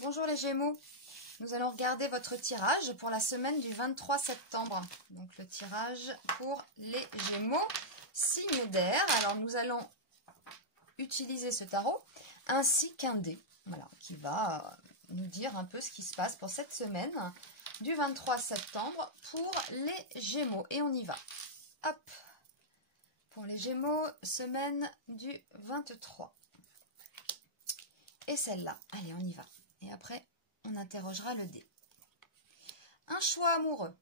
Bonjour les Gémeaux, nous allons regarder votre tirage pour la semaine du 23 septembre. Donc le tirage pour les Gémeaux, signe d'air. Alors nous allons utiliser ce tarot ainsi qu'un dé, voilà, qui va nous dire un peu ce qui se passe pour cette semaine du 23 septembre pour les Gémeaux. Et on y va. Hop, pour les Gémeaux, semaine du 23. Et celle-là, allez, on y va. Et après, on interrogera le dé. Un choix amoureux.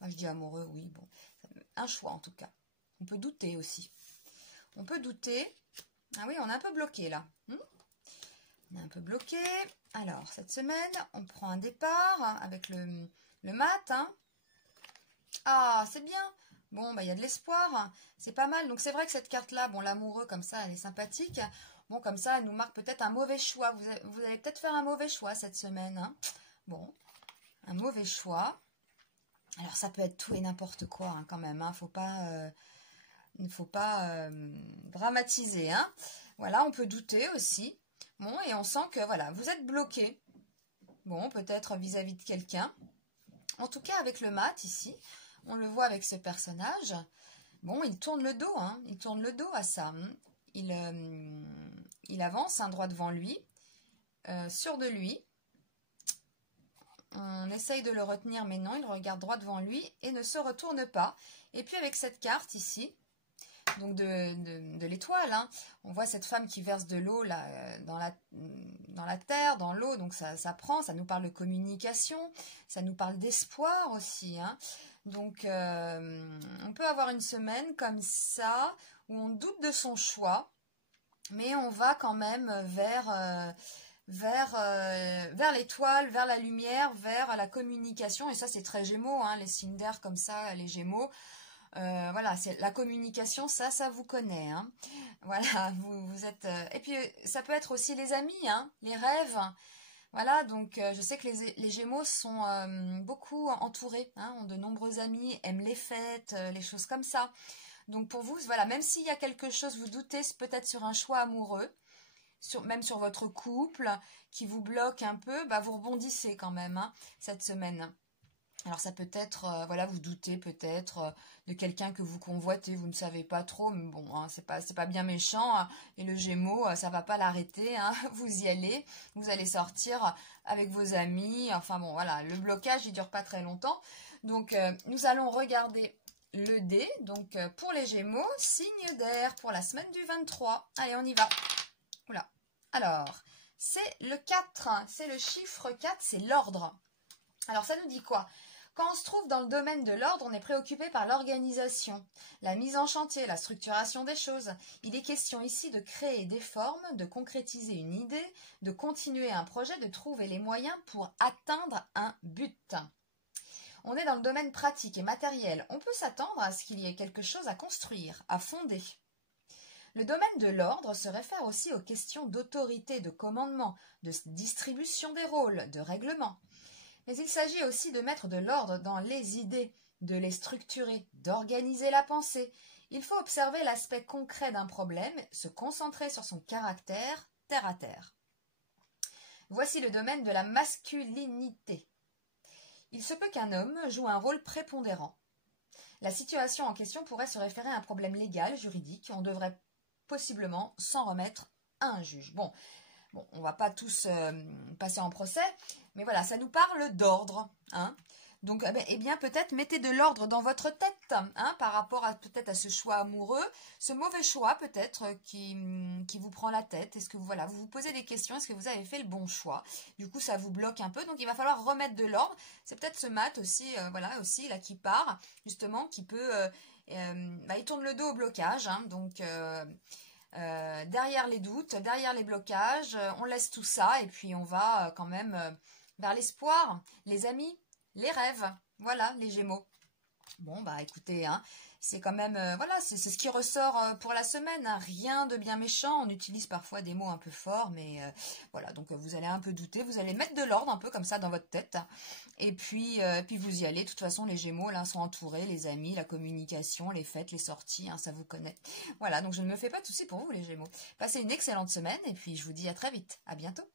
Moi, je dis amoureux, oui, bon. Un choix, en tout cas. On peut douter aussi. On peut douter. Ah oui, on est un peu bloqué, là. On est un peu bloqué. Alors, cette semaine, on prend un départ avec le mat. Hein. Ah, c'est bien. Bon, bah, il y a de l'espoir. C'est pas mal. Donc, c'est vrai que cette carte-là, bon, l'amoureux, comme ça, elle est sympathique. Bon, comme ça, elle nous marque peut-être un mauvais choix. Vous allez peut-être faire un mauvais choix cette semaine. Hein. Bon, un mauvais choix. Alors, ça peut être tout et n'importe quoi, hein, quand même. Il ne faut pas dramatiser. Hein. Voilà, on peut douter aussi. Bon, et on sent que, voilà, vous êtes bloqué. Bon, peut-être vis-à-vis de quelqu'un. En tout cas, avec le mat, ici, on le voit avec ce personnage. Bon, il tourne le dos, hein. Il tourne le dos à ça. Hein. Il avance droit devant lui, sûr de lui. On essaye de le retenir, mais non, il regarde droit devant lui et ne se retourne pas. Et puis avec cette carte ici, donc de l'étoile, hein, on voit cette femme qui verse de l'eau là dans la terre, dans l'eau, donc ça prend, ça nous parle de communication, ça nous parle d'espoir aussi. Hein. Donc on peut avoir une semaine comme ça, où on doute de son choix, mais on va quand même vers l'étoile, vers la lumière, vers la communication. Et ça, c'est très Gémeaux, hein, les signes d'air comme ça, les Gémeaux. Voilà, c'est la communication, ça vous connaît. Hein. Voilà, vous êtes... Et puis, ça peut être aussi les amis, hein, les rêves. Voilà, donc je sais que les Gémeaux sont beaucoup entourés, hein, ont de nombreux amis, aiment les fêtes, les choses comme ça. Donc pour vous, voilà, même s'il y a quelque chose, vous doutez peut-être sur un choix amoureux, même sur votre couple, qui vous bloque un peu, bah vous rebondissez quand même hein, cette semaine. Alors ça peut être, voilà, vous doutez peut-être de quelqu'un que vous convoitez, vous ne savez pas trop, mais bon, hein, c'est pas bien méchant. Hein, et le Gémeaux, ça va pas l'arrêter, hein, vous y allez, vous allez sortir avec vos amis. Enfin bon, voilà, le blocage, il dure pas très longtemps. Donc nous allons regarder le dé, donc pour les Gémeaux, signe d'air pour la semaine du 23. Allez, on y va. Oula. Alors, c'est le 4, hein, c'est le chiffre 4, c'est l'ordre. Alors, ça nous dit quoi? Quand on se trouve dans le domaine de l'ordre, on est préoccupé par l'organisation, la mise en chantier, la structuration des choses. Il est question ici de créer des formes, de concrétiser une idée, de continuer un projet, de trouver les moyens pour atteindre un but. On est dans le domaine pratique et matériel. On peut s'attendre à ce qu'il y ait quelque chose à construire, à fonder. Le domaine de l'ordre se réfère aussi aux questions d'autorité, de commandement, de distribution des rôles, de règlement. Mais il s'agit aussi de mettre de l'ordre dans les idées, de les structurer, d'organiser la pensée. Il faut observer l'aspect concret d'un problème, se concentrer sur son caractère, terre à terre. Voici le domaine de la masculinité. Il se peut qu'un homme joue un rôle prépondérant. La situation en question pourrait se référer à un problème légal, juridique. On devrait possiblement s'en remettre à un juge. Bon, on ne va pas tous passer en procès, mais voilà, ça nous parle d'ordre. Hein. Donc, eh bien, peut-être mettez de l'ordre dans votre tête hein, par rapport à peut-être à ce choix amoureux, ce mauvais choix peut-être qui vous prend la tête. Est-ce que vous vous posez des questions, est-ce que vous avez fait le bon choix? Du coup, ça vous bloque un peu, donc il va falloir remettre de l'ordre. C'est peut-être ce mat aussi, voilà, aussi là qui part, justement, qui peut, il tourne le dos au blocage, hein, donc. Derrière les doutes, derrière les blocages, on laisse tout ça et puis on va quand même vers l'espoir, les amis, les rêves, voilà les Gémeaux. Bon bah écoutez, hein, c'est quand même, voilà, c'est ce qui ressort pour la semaine, hein, rien de bien méchant, on utilise parfois des mots un peu forts, mais voilà, donc vous allez un peu douter, vous allez mettre de l'ordre un peu comme ça dans votre tête, et puis vous y allez, de toute façon les Gémeaux là sont entourés, les amis, la communication, les fêtes, les sorties, hein, ça vous connaît. Voilà, donc je ne me fais pas de soucis pour vous les Gémeaux. Passez une excellente semaine, et puis je vous dis à très vite, à bientôt.